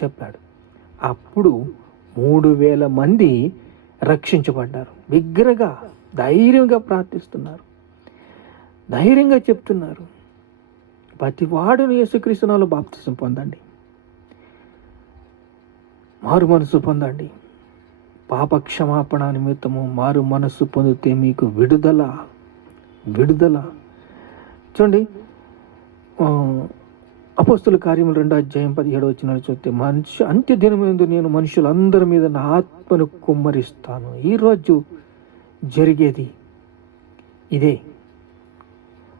చెప్పాడు. అప్పుడు 3,000 మంది రక్షించబడ్డారు. బిగ్గరగా ధైర్యంగా ప్రార్థిస్తున్నారు, ధైర్యంగా చెప్తున్నారు, ప్రతి వాడును యేసుక్రీస్తు నామములో బాప్తిసం పొందండి, మారు మనసు పొందండి, పాప క్షమాపణ నిమిత్తము మారు మనస్సు పొందితే మీకు విడుదల. చూడండి, అపోస్తుల కార్యములు 2:17 చూస్తే, అంత్య దినమందు నేను మనుషులందరి మీద నా ఆత్మను కుమ్మరిస్తాను. ఈరోజు జరిగేది ఇదే,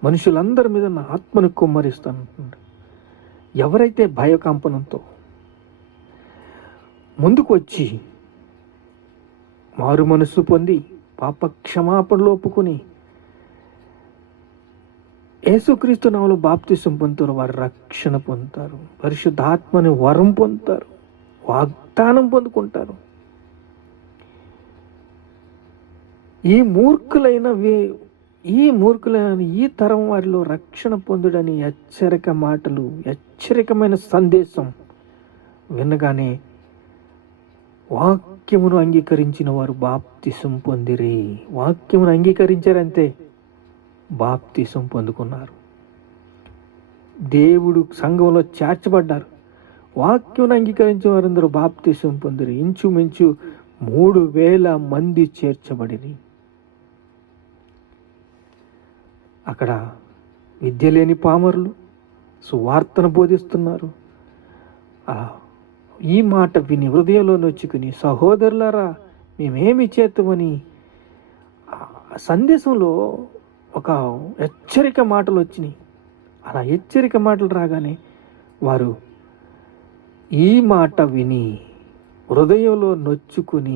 మనుషులందరి మీద నా ఆత్మను కుమ్మరిస్తాను. ఎవరైతే భయకంపనంతో ముందుకు వచ్చి మారు మనస్సు పొంది పాప క్షమాపణలు ఒప్పుకొని యేసుక్రీస్తు నామములో బాప్తిసం పొందుతారు, వారు రక్షణ పొందుతారు, పరిశుద్ధాత్మని వరం పొందుతారు, వాగ్దానం పొందుకుంటారు. ఈ మూర్ఖులైన ఈ తరం వారిలో రక్షణ పొందుడని హెచ్చరికమైన సందేశం వినగానే వాక్యమును అంగీకరించిన వారు బాప్తిసం పొందిరి. వాక్యమును అంగీకరించారంతే, బాప్తిసం పొందుకున్నారు, దేవుడు సంఘంలో చేర్చబడ్డారు. వాక్యం అంగీకరించిన వారందరూ బాప్తిసం పొందిరి. ఇంచుమించు 3,000 మంది చేర్చబడిరి. అక్కడ విద్య లేని పామరులు సువార్తను బోధిస్తున్నారు. ఈ మాట విని హృదయంలో నొచ్చుకుని, సహోదరులారా మేమేమి చేద్దామని సందేశంలో ఒక హెచ్చరిక మాటలు వచ్చినాయి. అలా హెచ్చరిక మాటలు రాగానే వారు ఈ మాట విని హృదయంలో నొచ్చుకుని